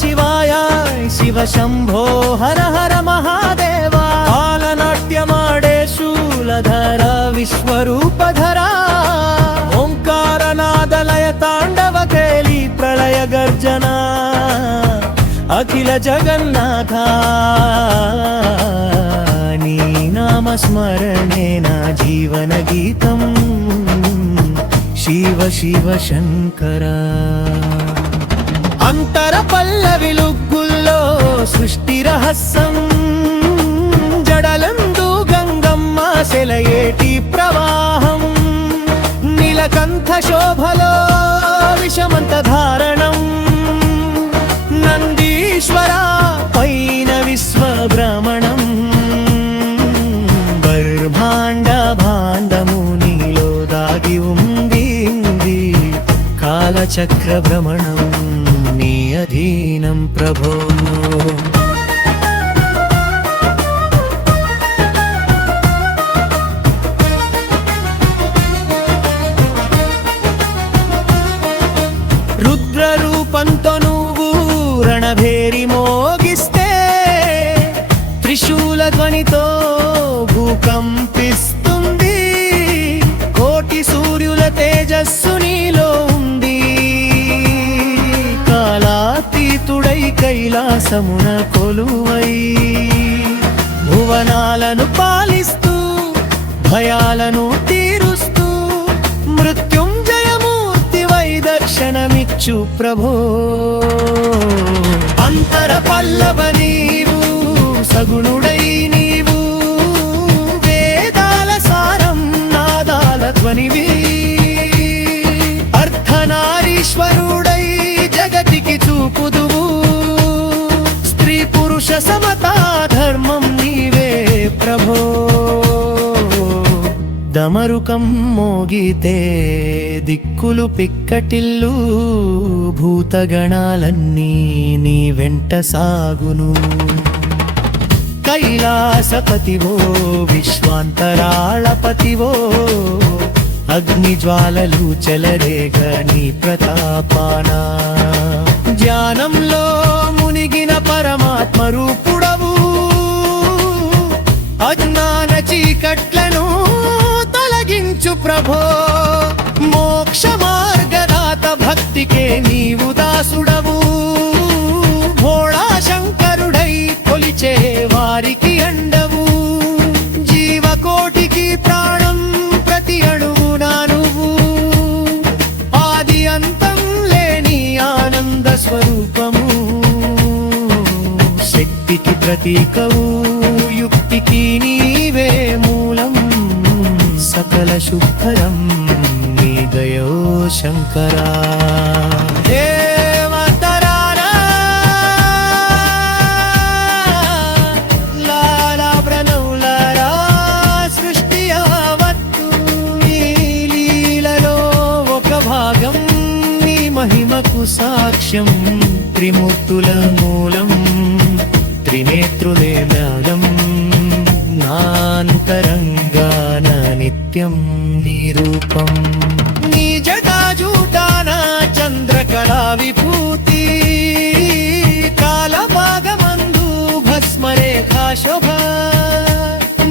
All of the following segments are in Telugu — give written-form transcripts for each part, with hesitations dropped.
शिवाय शिव शंभो हर हर महादेवा कालनाट्यमाडे शूलधर विश्वरूपधरा ओंकारनादलय तांडव केली प्रलय गर्जना अखिल जगन्नाथा नी नाम स्मरणेन जीवन गीतम शिव शिव शंकर अंतर पल्लविलुग्गुल्लो सृष्टि रहस्यं जडलंदु गंगम्म सेलयेटी प्रवाहं नीलकंठ शोभलो विषमंत धारणं नंदीश्वरा पैन विश्वभ्रमणं ब्रह्मांड भांडमुनिलो दागी उंदी कालचक्र भ्रमणं नी अधीनं प्रभो रुद्र रूपंतो నువ్వు రణభేరి మోగిస్తే త్రిశూల ధ్వనితో భూకంపిస్తుంది కోటి సూర్యుల తేజస్సు నీలో ఉంది కాలాతీతుడై కైలాసమున కొలువై భువనాలను పాలిస్తూ భయాలను తీరుస్తూ మృత్యుంజయమూర్తివై దర్శనమిచ్చు ప్రభో అంతర పల్లవ నీవు సగుణుడై నీవు వేదాల సారం నాదాల ధ్వనివి అర్ధనారీశ్వరుడై జగతికి చూపుదువు స్త్రీ పురుష సమతా ధర్మం నీవే ప్రభో దమరుకం మోగితే దిక్కులు పిక్కటిల్లు భూతగణాలన్నీ నీ వెంట సాగును కైలాసపతివో విశ్వాంతరాళపతివో అగ్నిజ్వాలలు చెలరేగ నీ ప్రతాపాన ధ్యానంలో మునిగిన పరమాత్మ రూపుడవు అజ్ఞాన చీకట్లను తొలగించు ప్రభో మోక్ష మార్గదాత భక్తికే నీవు దాసుడవు భోళా శంకరుడై కొలిచే వారికి అండవు జీవకోటికి ప్రాణం ప్రతి అణువునా నువ్వు ఆది అంతం లేని ఆనంద స్వరూపము శక్తికి ప్రతీకవు యుక్తికి నీవే మూలం సకల శుభ్రం నీ దయో శంకరా మహిమకు సాక్ష్యం త్రిమూర్తుల మూలం త్రినేత్రులే మ్యాలం నాంతరంగాన నిత్యం నీ రూపం నీ జటాజూటాన చంద్రకళా విభూతి కాలభాగమందు భస్మరేఖా శోభ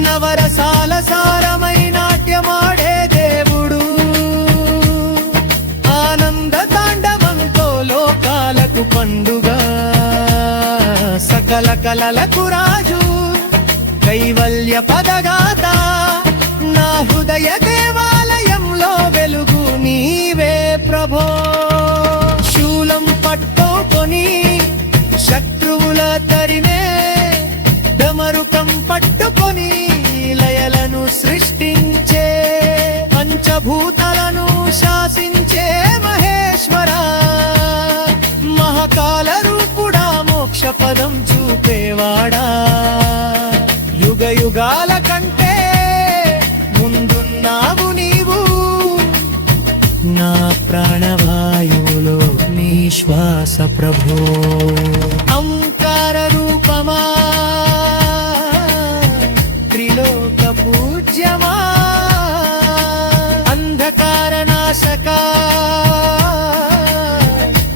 నవరసాల సారమై నాట్యమాడే దేవుడు లోకాలకు పండుగ సకల కలలకు రాజు కైవల్య పదగాత నా హృదయ దేవాలయంలో వెలుగు నీవే ప్రభో శూలం పట్టుకొని శత్రువుల తరిమే డమరుకం పట్టుకొని లయలను సృష్టించే పంచభూతాలను శాసించే మహేశ్వరా మహాకాల రూపుడా మోక్ష పదం చూపేవాడా యుగ యుగాల కంటే ముందున్నావు నీవు నా ప్రాణవాయువులో నీ శ్వాస ప్రభో ఓంకార రూపమా త్రిలోక పూజ్యమా అంధకార నాశక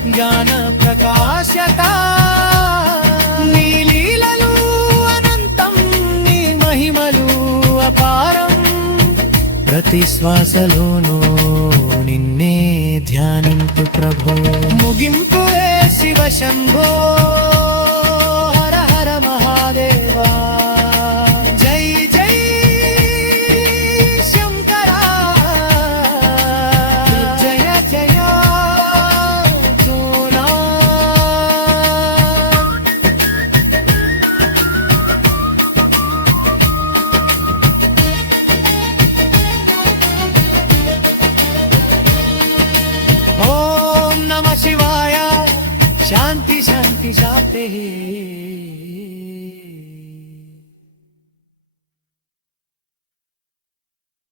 జ్ఞాన ప్రకాశక ప్రతి శ్వాసలోనూ నిన్నే ధ్యానింతు ప్రభో ముగింపు శివ శంభో హర హర మహాదేవా జై జై శంకర జయ జయ జోనా ఓం నమ శివాయ శాంతి శాంతి శాంతి